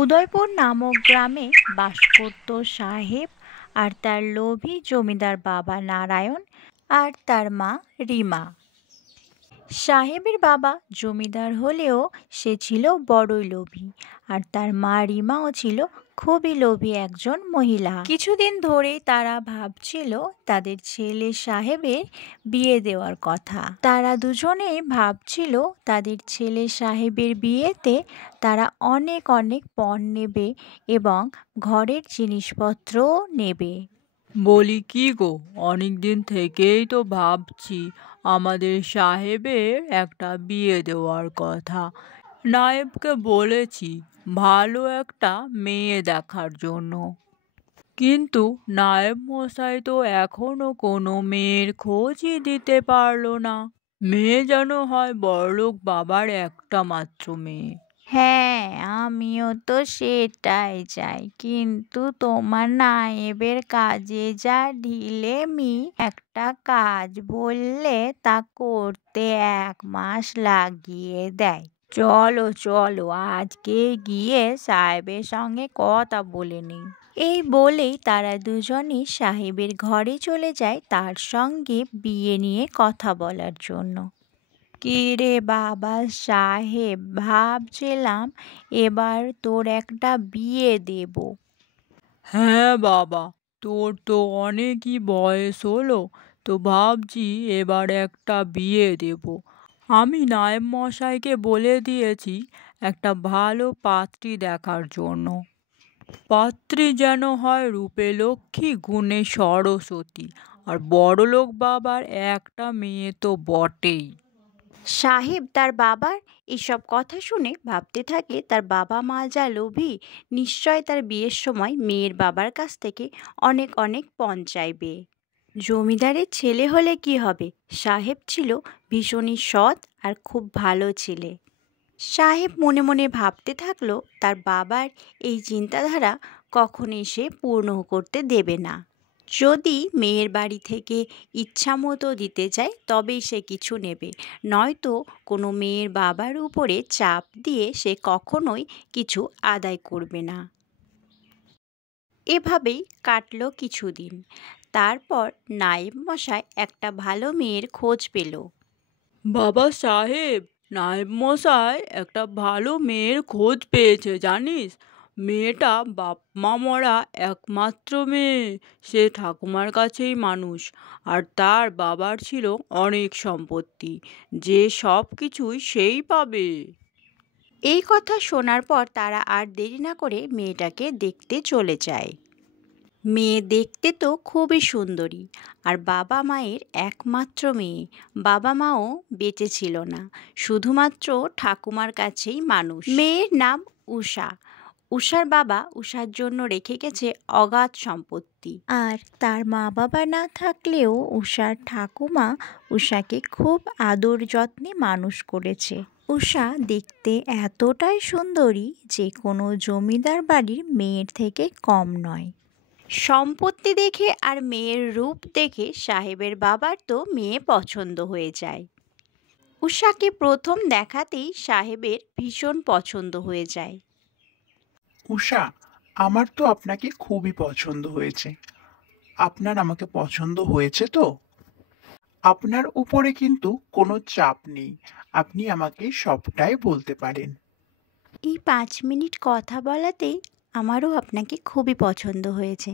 উদয়পুর নামক গ্রামে বাস করত সাহেব আর তার লোভী জমিদার বাবা নারায়ণ আর তার মা রিমা। সাহেবের বাবা জমিদার হলেও সে ছিল বড়ই লোভী, আর তার মা রিমাও ছিল খুবই লোভী একজন মহিলা। কিছুদিন ধরেই তারা ভাবছিল তাদের ছেলে সাহেবের বিয়ে দেওয়ার কথা। তারা দুজনেই ভাবছিল তাদের ছেলে সাহেবের বিয়েতে তারা অনেক অনেক পণ নেবে এবং ঘরের জিনিসপত্রও নেবে। বলি কি গো, অনেকদিন থেকেই তো ভাবছি আমাদের সাহেবের একটা বিয়ে দেওয়ার কথা। নায়েবকে বলেছি ভালো একটা মেয়ে দেখার জন্য, কিন্তু নায়েব মশাই তো এখনো কোনো মেয়ের খোঁজই দিতে পারলো না। মেয়ে যেন হয় বড়লোক বাবার একটা মাত্র মেয়ে। হ্যাঁ, আমিও তো সেটাই চাই, কিন্তু তোমার নায়েবের কাজে যা ঢিলেমি। একটা কাজ বললে তা করতে 1 মাস লাগিয়ে দেয়। চলো চলো, আজকে গিয়ে সাহেবের সঙ্গে কথা বলে নিই। এই বলেই তারা দুজনই সাহেবের ঘরে চলে যায় তার সঙ্গে বিয়ে নিয়ে কথা বলার জন্য। কি রে বাবা সাহেব, ভাবছিলাম এবার তোর একটা বিয়ে দেব। হ্যাঁ বাবা, তোর তো অনেকই বয়স হলো, তো ভাবছি এবার একটা বিয়ে দেব। আমি নায়েব মশাইকে বলে দিয়েছি একটা ভালো পাত্রী দেখার জন্য। পাত্রী যেন হয় রূপে লক্ষ্মী, গুণে সরস্বতী, আর বড়লোক বাবার একটা মেয়ে তো বটেই। সাহেব তার বাবার এসব কথা শুনে ভাবতে থাকে তার বাবা মা যা লোভী, নিশ্চয় তার বিয়ের সময় মেয়ের বাবার কাছ থেকে অনেক অনেক পণ চাইবে। জমিদারের ছেলে হলে কি হবে, সাহেব ছিল ভীষণই সৎ আর খুব ভালো ছেলে। সাহেব মনে মনে ভাবতে থাকলো তার বাবার এই চিন্তাধারা কখনোই সে পূর্ণ করতে দেবে না। যদি মেয়ের বাড়ি থেকে ইচ্ছামতো দিতে চায় তবেই সে কিছু নেবে, নয়তো কোনো মেয়ের বাবার উপরে চাপ দিয়ে সে কখনোই কিছু আদায় করবে না। এভাবেই কাটলো কিছুদিন। তারপর নায়েব মশাই একটা ভালো মেয়ের খোঁজ পেল। বাবা সাহেব, নায়েব মশাই একটা ভালো মেয়ের খোঁজ পেয়েছে জানিস। মেয়েটা বাপ মা মরা একমাত্র মেয়ে, সে ঠাকুমার কাছেই মানুষ, আর তার বাবার ছিল অনেক সম্পত্তি, যে সব কিছুই সেই পাবে। এই কথা শোনার পর তারা আর দেরি না করে মেয়েটাকে দেখতে চলে যায়। মেয়ে দেখতে তো খুবই সুন্দরী, আর বাবা মায়ের একমাত্র মেয়ে। বাবা মাও বেঁচে ছিল না, শুধুমাত্র ঠাকুমার কাছেই মানুষ। মেয়ের নাম উষা। উষার বাবা উষার জন্য রেখে গেছে অগাধ সম্পত্তি, আর তার মা বাবা না থাকলেও উষার ঠাকুমা উষাকে খুব আদর যত্নে মানুষ করেছে। উষা দেখতে এতটাই সুন্দরী যে কোনো জমিদার বাড়ির মেয়ের থেকে কম নয়। সম্পত্তি দেখে আর মেয়ের রূপ দেখে সাহেবের বাবার তো মেয়ে পছন্দ হয়ে যায়। উষাকে প্রথম দেখাতেই সাহেবের ভীষণ পছন্দ হয়ে যায়। উষা, আমার তো আপনাকে খুবই পছন্দ হয়েছে। আপনার আমাকে পছন্দ হয়েছে তো? আপনার উপরে কিন্তু কোনো চাপ নেই, আপনি আমাকে সবটাই বলতে পারেন। এই 5 মিনিট কথা বলাতেই আমারও আপনাকে খুবই পছন্দ হয়েছে।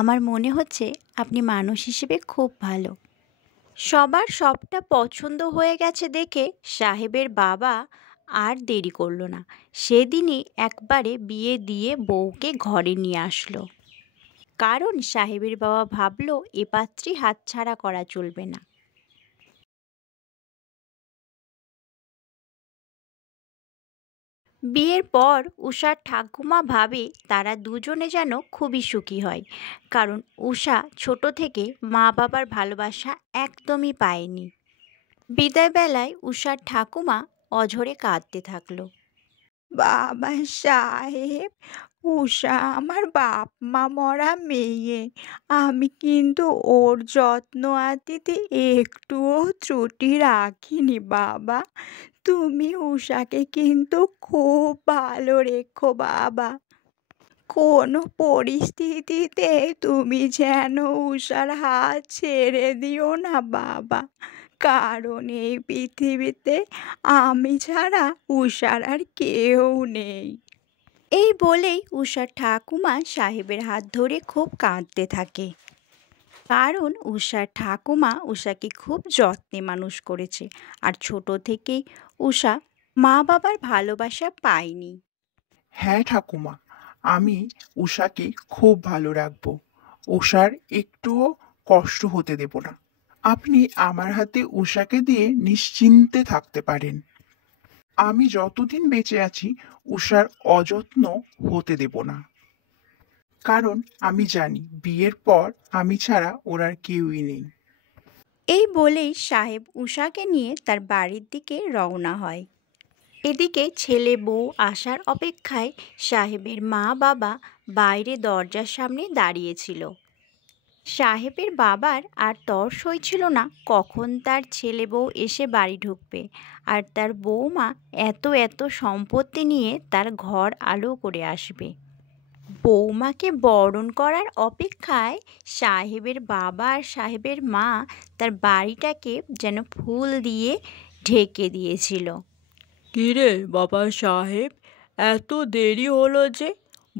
আমার মনে হচ্ছে আপনি মানুষ হিসেবে খুব ভালো। সবার সবটা পছন্দ হয়ে গেছে দেখে সাহেবের বাবা আর দেরি করলো না। সেদিনই একবারে বিয়ে দিয়ে বউকে ঘরে নিয়ে আসলো। কারণ সাহেবের বাবা ভাবলো এ পাত্রী হাতছাড়া করা চলবে না। বিয়ের পর উষার ঠাকুমা ভাবে তারা দুজনে যেন খুবই সুখী হয়, কারণ উষা ছোট থেকে মা বাবার ভালোবাসা একদমই পায়নি। বিদায়বেলায় উষার ঠাকুমা অঝরে কাঁদতে থাকলো। বাবা সাহেব, উষা আমার বাপ মা মরা মেয়ে। আমি কিন্তু ওর যত্ন আত্তিতে একটুও ত্রুটি রাখিনি বাবা। তুমি উষাকে কিন্তু খুব ভালো রেখো বাবা। কোনো পরিস্থিতিতে তুমি যেন উষার হাত ছেড়ে দিও না বাবা, কারণ এই পৃথিবীতে আমি ছাড়া উষার আর কেউ নেই। এই বলেই উষার ঠাকুমা সাহেবের হাত ধরে খুব কাঁদতে থাকে, কারণ উষার ঠাকুমা উষাকে খুব যত্নে মানুষ করেছে, আর ছোট থেকেই উষা মা বাবার ভালোবাসা পায়নি। হ্যাঁ ঠাকুমা, আমি উষাকে খুব ভালো রাখবো। উষার একটুও কষ্ট হতে দেব না। আপনি আমার হাতে উষাকে দিয়ে নিশ্চিন্তে থাকতে পারেন। আমি যতদিন বেঁচে আছি উষার অযত্ন হতে দেব না, কারণ আমি জানি বিয়ের পর আমি ছাড়া ওর আর কেউই নেই। এই বলেই সাহেব উষাকে নিয়ে তার বাড়ির দিকে রওনা হয়। এদিকে ছেলে বউ আসার অপেক্ষায় সাহেবের মা বাবা বাইরে দরজার সামনে দাঁড়িয়েছিল। সাহেবের বাবার আর তর সইছিল না কখন তার ছেলে বউ এসে বাড়ি ঢুকবে, আর তার বউমা এত এত সম্পত্তি নিয়ে তার ঘর আলো করে আসবে। বৌমাকে বরণ করার অপেক্ষায় সাহেবের বাবা আর সাহেবের মা তার বাড়িটাকে যেন ফুল দিয়ে ঢেকে দিয়েছিল। কিরে বাবা সাহেব, এত দেরি হলো যে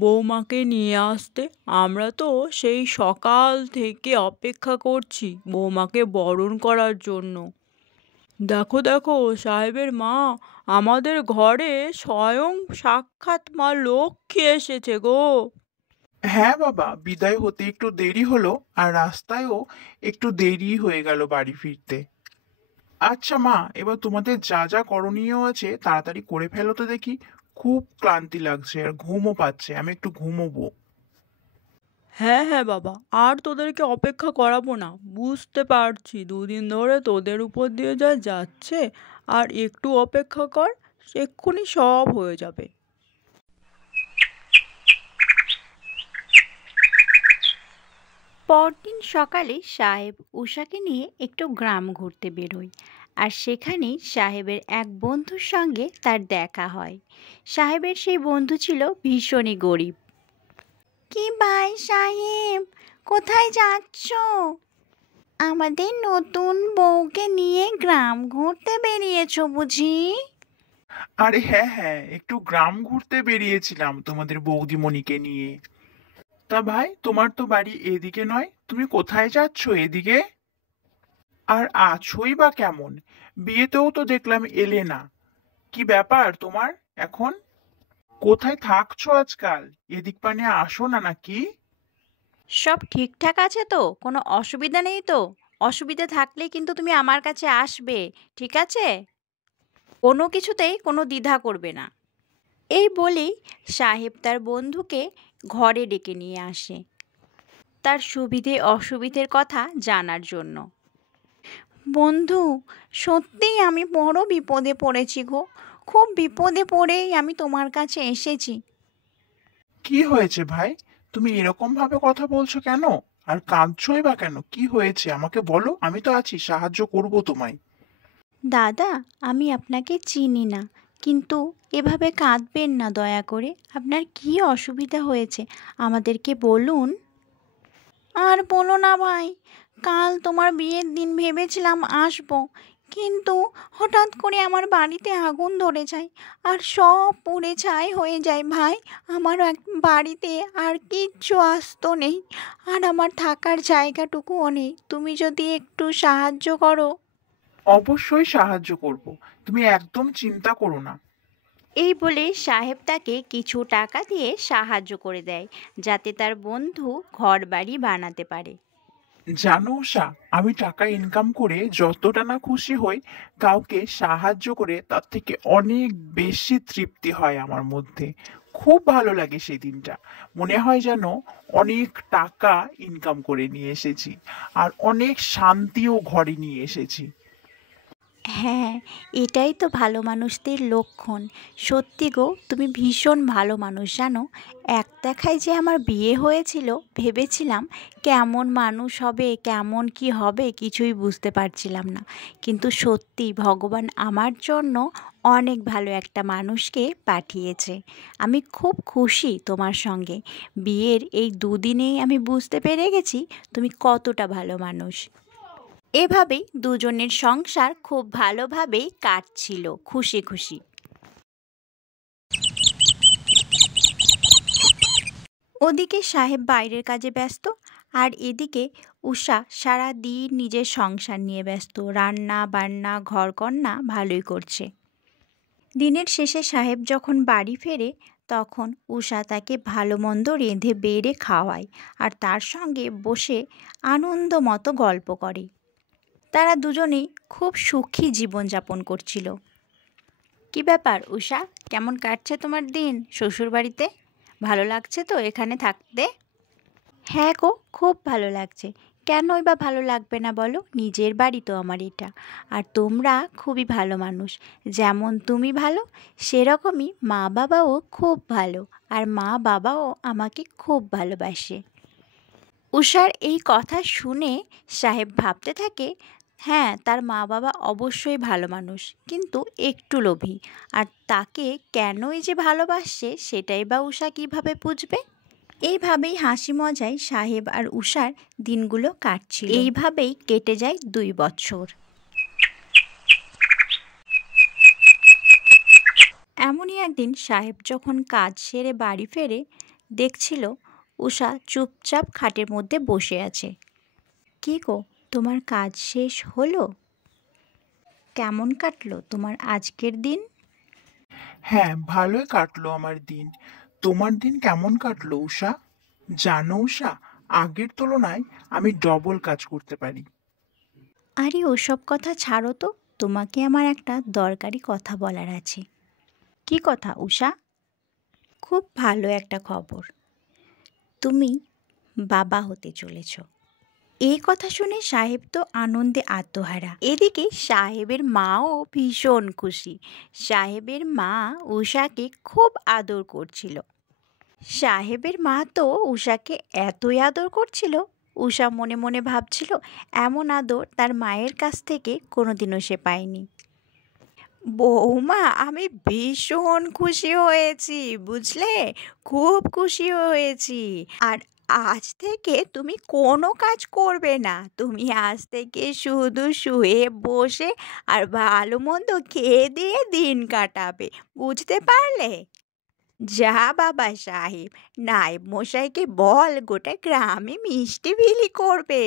বৌমাকে নিয়ে আসতে? আমরা তো সেই সকাল থেকে অপেক্ষা করছি বৌমাকে বরণ করার জন্য। দেখো দেখো সাহেবের মা, আমাদের ঘরে স্বয়ং সাক্ষাৎ মা লক্ষ্মী এসেছে গো। হ্যাঁ বাবা, বিদায় হতে একটু দেরি হলো, আর রাস্তায়ও একটু দেরি হয়ে গেল বাড়ি ফিরতে। আচ্ছা মা, এবার তোমাদের যা যা করণীয় আছে তাড়াতাড়ি করে ফেলো তো দেখি। খুব ক্লান্তি লাগছে আর ঘুমও পাচ্ছে, আমি একটু ঘুমোবো। হ্যাঁ হ্যাঁ বাবা, আর তোদেরকে অপেক্ষা করাবো না। বুঝতে পারছি দুদিন ধরে তোদের উপর দিয়ে যা যাচ্ছে, আর একটু অপেক্ষা কর, এক্ষুনি সব হয়ে যাবে। পরদিন সকালে সাহেব উষাকে নিয়ে একটু গ্রাম ঘুরতে বেরোয়, আর সেখানেই সাহেবের এক বন্ধুর সঙ্গে তার দেখা হয়। সাহেবের সেই বন্ধু ছিল ভীষণই গরিব। কি ভাই সাহেব, কোথায় যাচ্ছ? আমাদের নতুন বউকে নিয়ে গ্রাম ঘুরতে বেরিয়েছো বুঝি? আরে হ্যাঁ হ্যাঁ, একটু গ্রাম ঘুরতে বেরিয়েছিলাম তোমাদের বৌদিমণিকে নিয়ে। তা ভাই, তোমার তো বাড়ি এদিকে নয়, তুমি কোথায় যাচ্ছ এদিকে? আর আছোই বা কেমন? বিয়েতেও তো দেখলাম এলে না। কি ব্যাপার তোমার এখন? কোথায় থাকছো আজকাল? এদিক পানে আসো না নাকি? সব ঠিকঠাক আছে তো? কোনো অসুবিধা নেই তো? অসুবিধা থাকলে কিন্তু তুমি আমার কাছে আসবে, ঠিক আছে? কোনো কিছুতেই কোনো দ্বিধা করবে না। এই বলেই সাহেব তার বন্ধুকে ঘরে ডেকে নিয়ে আসে, তার সুবিধে অসুবিধের কথা জানার জন্য। বন্ধু, সত্যিই আমি বড় বিপদে পড়েছি গো। খুব বিপদে পড়েই আমি তোমার কাছে এসেছি। কি হয়েছে ভাই? তুমি এরকম ভাবে কথা বলছো কেন? আর কাঁদছোই বা কেন? কি হয়েছে আমাকে বলো, আমি তো আছি, সাহায্য করব তোমায়। দাদা, আমি আপনাকে চিনি না, কিন্তু এভাবে কাঁদবেন না দয়া করে। আপনার কি অসুবিধা হয়েছে আমাদেরকে বলুন। আর বলো না ভাই, কাল তোমার বিয়ের দিন ভেবেছিলাম আসবো, কিন্তু হঠাৎ করে আমার বাড়িতে আগুন ধরে যায় আর সব পুড়ে ছাই হয়ে যায় ভাই। আমার বাড়িতে আর কিচ্ছু আস্ত নেই, আর আমার থাকার জায়গাটুকুও নেই। তুমি যদি একটু সাহায্য করো। অবশ্যই সাহায্য করব, তুমি একদম চিন্তা করো না। এই বলে সাহেব তাকে কিছু টাকা দিয়ে সাহায্য করে দেয়, যাতে তার বন্ধু ঘরবাড়ি বানাতে পারে। জানো উষা, আমি টাকা ইনকাম করে যতটা না খুশি হই, কাউকে সাহায্য করে তার থেকে অনেক বেশি তৃপ্তি হয় আমার মধ্যে। খুব ভালো লাগে সেই দিনটা। মনে হয় যেন অনেক টাকা ইনকাম করে নিয়ে এসেছি, আর অনেক শান্তিও ঘরে নিয়ে এসেছি। হ্যাঁ, এটাই তো ভালো মানুষদের লক্ষণ। সত্যি গো, তুমি ভীষণ ভালো মানুষ জানো। এক দেখায় যে আমার বিয়ে হয়েছিল, ভেবেছিলাম কেমন মানুষ হবে, কেমন কি হবে কিছুই বুঝতে পারছিলাম না। কিন্তু সত্যি ভগবান আমার জন্য অনেক ভালো একটা মানুষকে পাঠিয়েছে। আমি খুব খুশি তোমার সঙ্গে। বিয়ের এই দুদিনেই আমি বুঝতে পেরে গেছি তুমি কতটা ভালো মানুষ। এভাবেই দুজনের সংসার খুব ভালোভাবেই কাটছিল, খুশি খুশি। ওদিকে সাহেব বাইরের কাজে ব্যস্ত, আর এদিকে উষা সারা দিন নিজের সংসার নিয়ে ব্যস্ত, রান্না বান্না ঘরকন্না ভালোই করছে। দিনের শেষে সাহেব যখন বাড়ি ফেরে তখন উষা তাকে ভালো মন্দ রেঁধে বেড়ে খাওয়ায় আর তার সঙ্গে বসে আনন্দ মতো গল্প করে। তারা দুজনেই খুব সুখী জীবনযাপন করছিল। কি ব্যাপার উষা, কেমন কাটছে তোমার দিন শ্বশুরবাড়িতে? ভালো লাগছে তো এখানে থাকতে? হ্যাঁ গো, খুব ভালো লাগছে। কেনই বা ভালো লাগবে না বলো, নিজের বাড়ি তো আমার এটা। আর তোমরা খুবই ভালো মানুষ। যেমন তুমি ভালো, সেরকমই মা বাবাও খুব ভালো। আর মা বাবাও আমাকে খুব ভালোবাসে। উষার এই কথা শুনে সাহেব ভাবতে থাকে, হ্যাঁ তার মা বাবা অবশ্যই ভালো মানুষ, কিন্তু একটু লোভী। আর তাকে কেনই যে ভালোবাসছে সেটাই বা উষা কিভাবে বুঝবে। এইভাবেই হাসি মজায় সাহেব আর উষার দিনগুলো কাটছিল। এইভাবেই কেটে যায় 2 বছর। এমনই একদিন সাহেব যখন কাজ সেরে বাড়ি ফেরে দেখছিল উষা চুপচাপ খাটের মধ্যে বসে আছে। কি গো, তোমার কাজ শেষ হলো? কেমন কাটলো তোমার আজকের দিন? হ্যাঁ, ভালোই কাটলো আমার দিন। তোমার দিন কেমন কাটলো উষা? জানো উষা, আগের তুলনায় আমি ডবল কাজ করতে পারি। আরে ওসব কথা ছাড়ো তো, তোমাকে আমার একটা দরকারি কথা বলার আছে। কি কথা উষা? খুব ভালো একটা খবর, তুমি বাবা হতে চলেছ। এই কথা শুনে সাহেব তো আনন্দে আত্মহারা। এদিকে সাহেবের মাও ভীষণ খুশি। সাহেবের মা উষাকে খুব আদর করছিল। সাহেবের মা তো উষাকে এতই আদর করছিল, উষা মনে মনে ভাবছিল এমন আদর তার মায়ের কাছ থেকে কোনোদিনও সে পায়নি। বৌমা, আমি ভীষণ খুশি হয়েছি বুঝলে, খুব খুশি হয়েছি। আর আজ থেকে তুমি কোনো কাজ করবে না, তুমি আজ থেকে শুধু শুয়ে বসে আর ভালো মন্দ খেয়ে দিয়ে দিন কাটাবে, বুঝতে পারলে? যা বাবা সাহেব, নায়েব মশাইকে বল গোটা গ্রামে মিষ্টি বিলি করবে।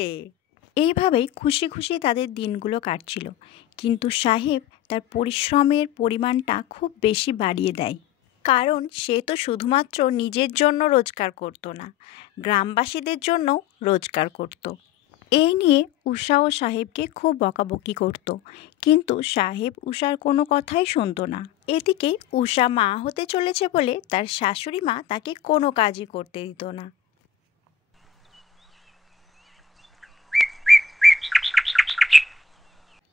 এইভাবেই খুশি খুশি তাদের দিনগুলো কাটছিল। কিন্তু সাহেব তার পরিশ্রমের পরিমাণটা খুব বেশি বাড়িয়ে দেয়। কারণ সে তো শুধুমাত্র নিজের জন্য রোজগার করতো না, গ্রামবাসীদের জন্য রোজগার করত। এই নিয়ে উষা ও সাহেবকে খুব বকাবকি করত, কিন্তু সাহেব উষার কোনো কথাই শুনতো না। এদিকে উষা মা হতে চলেছে বলে তার শাশুড়ি মা তাকে কোনো কাজই করতে দিত না।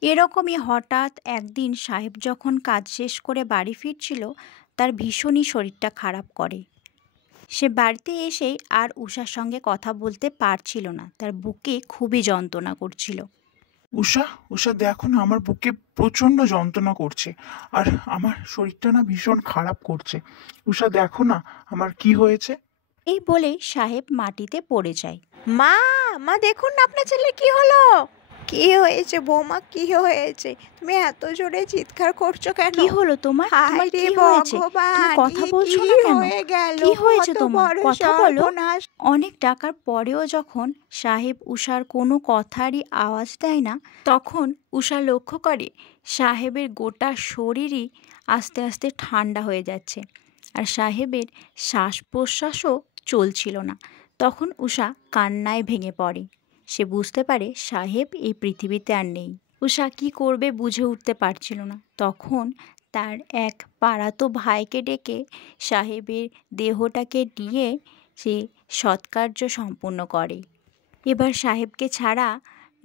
এরকমই হঠাৎ একদিন সাহেব যখন কাজ শেষ করে বাড়ি ফিরছিল, তার ভীষণই শরীরটা খারাপ করে। সে বাড়িতে এসেই আর উষার সঙ্গে কথা বলতে পারছিল না, তার বুকে খুবই যন্ত্রণা করছিল। উষা, উষা দেখো না, আমার বুকে প্রচন্ড যন্ত্রণা করছে আর আমার শরীরটা না ভীষণ খারাপ করছে। উষা দেখো না আমার কি হয়েছে। এই বলেই সাহেব মাটিতে পড়ে যায়। মা, মা দেখুন না আপনার ছেলে কি হলো? কি হয়েছে বৌমা, কি হয়েছে? তুমি এত জোরে চিৎকার করছো কেন? কি হলো তোমার? তোমার কি হয়েছে? তুমি কথা বলছো না কেন? কি হয়েছে তোমার? কথা বলো। অনেক ডাকার পরেও যখন সাহেব উষার কোনো কথারই আওয়াজ দেয় না, তখন উষা লক্ষ্য করে সাহেবের গোটা শরীরই আস্তে আস্তে ঠান্ডা হয়ে যাচ্ছে, আর সাহেবের শ্বাস প্রশ্বাসও চলছিল না। তখন উষা কান্নায় ভেঙে পড়ে। সে বুঝতে পারে সাহেব এই পৃথিবীতে আর নেই। উষা কি করবে বুঝে উঠতে পারছিল না। তখন তার এক পাড়াতো ভাইকে ডেকে সাহেবের দেহটাকে নিয়ে সে সৎকার্য সম্পূর্ণ করে। এবার সাহেবকে ছাড়া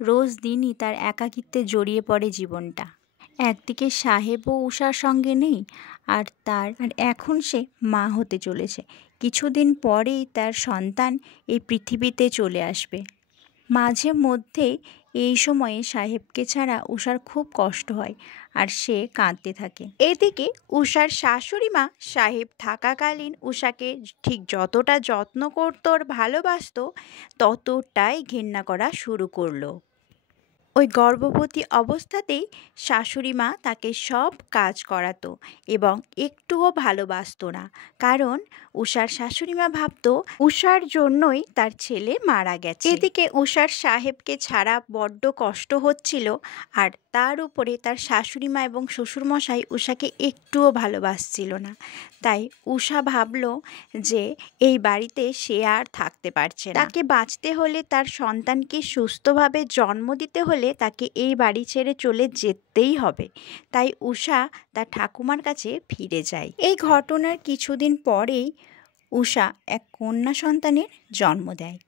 রোজ দিনই তার একাকিত্বে জড়িয়ে পড়ে জীবনটা। একদিকে সাহেবও উষার সঙ্গে নেই, আর এখন সে মা হতে চলেছে। কিছুদিন পরেই তার সন্তান এই পৃথিবীতে চলে আসবে। মাঝে মধ্যেই এই সময়ে সাহেবকে ছাড়া উষার খুব কষ্ট হয়, আর সে কাঁদতে থাকে। এদিকে উষার শাশুড়ি মা সাহেব থাকাকালীন উষাকে ঠিক যতটা যত্ন করত আর ভালোবাসতো, ততটাই ঘেন্না করা শুরু করলো। ওই গর্ভবতী অবস্থাতেই শাশুড়ি মা তাকে সব কাজ করাতো এবং একটুও ভালোবাসতো না, কারণ উষার শাশুড়ি মা ভাবতো উষার জন্যই তার ছেলে মারা গেছে। এদিকে উষার সাহেবকে ছাড়া বড্ড কষ্ট হচ্ছিল, আর তার উপরে তার শাশুড়ি মা এবং শ্বশুরমশাই উষাকে একটুও ভালোবাসছিল না। তাই উষা ভাবলো যে এই বাড়িতে সে আর থাকতে পারছে না। তাকে বাঁচতে হলে, তার সন্তানকে সুস্থভাবে জন্ম দিতে হলে তাকে এই বাড়ি ছেড়ে চলে যেতেই হবে। তাই উষা তার ঠাকুমার কাছে ফিরে যায়। এই ঘটনার কিছুদিন পরেই উষা এক কন্যা সন্তানের জন্ম দেয়।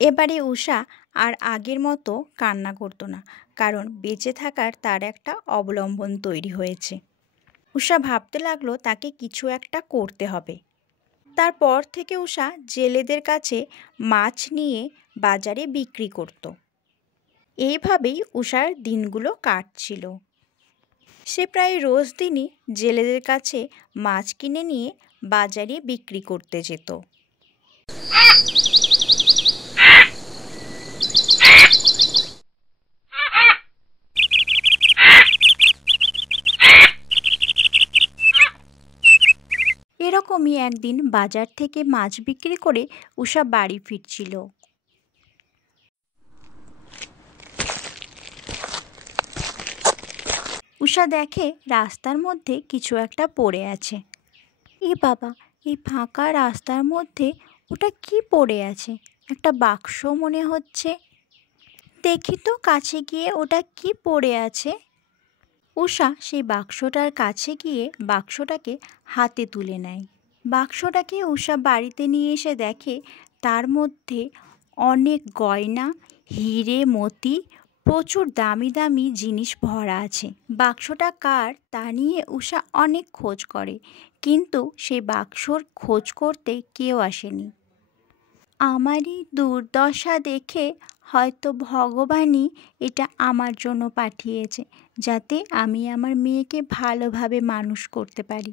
এবারে উষা আর আগের মতো কান্না করতো না, কারণ বেঁচে থাকার তার একটা অবলম্বন তৈরি হয়েছে। উষা ভাবতে লাগলো তাকে কিছু একটা করতে হবে। তারপর থেকে উষা জেলেদের কাছে মাছ নিয়ে বাজারে বিক্রি করত। এইভাবেই উষার দিনগুলো কাটছিল। সে প্রায় রোজ দিনই জেলেদের কাছে মাছ কিনে নিয়ে বাজারে বিক্রি করতে যেত। এরকমই একদিন বাজার থেকে মাছ বিক্রি করে উষা বাড়ি ফিরছিল। উষা দেখে রাস্তার মধ্যে কিছু একটা পড়ে আছে। এ বাবা, এই ফাঁকা রাস্তার মধ্যে ওটা কি পড়ে আছে? একটা বাক্স মনে হচ্ছে। দেখি তো কাছে গিয়ে ওটা কি পড়ে আছে। উষা সেই বাক্সটার কাছে গিয়ে বাক্সটাকে হাতে তুলে নেয়। বাক্সটাকে উষা বাড়িতে নিয়ে এসে দেখে তার মধ্যে অনেক গয়না, হিরে, মতি, প্রচুর দামি দামি জিনিস ভরা আছে। বাক্সটা কার তা নিয়ে উষা অনেক খোঁজ করে, কিন্তু সেই বাক্সর খোঁজ করতে কেউ আসেনি। আমারই দুর্দশা দেখে হয়তো ভগবানই এটা আমার জন্য পাঠিয়েছে, যাতে আমি আমার মেয়েকে ভালোভাবে মানুষ করতে পারি।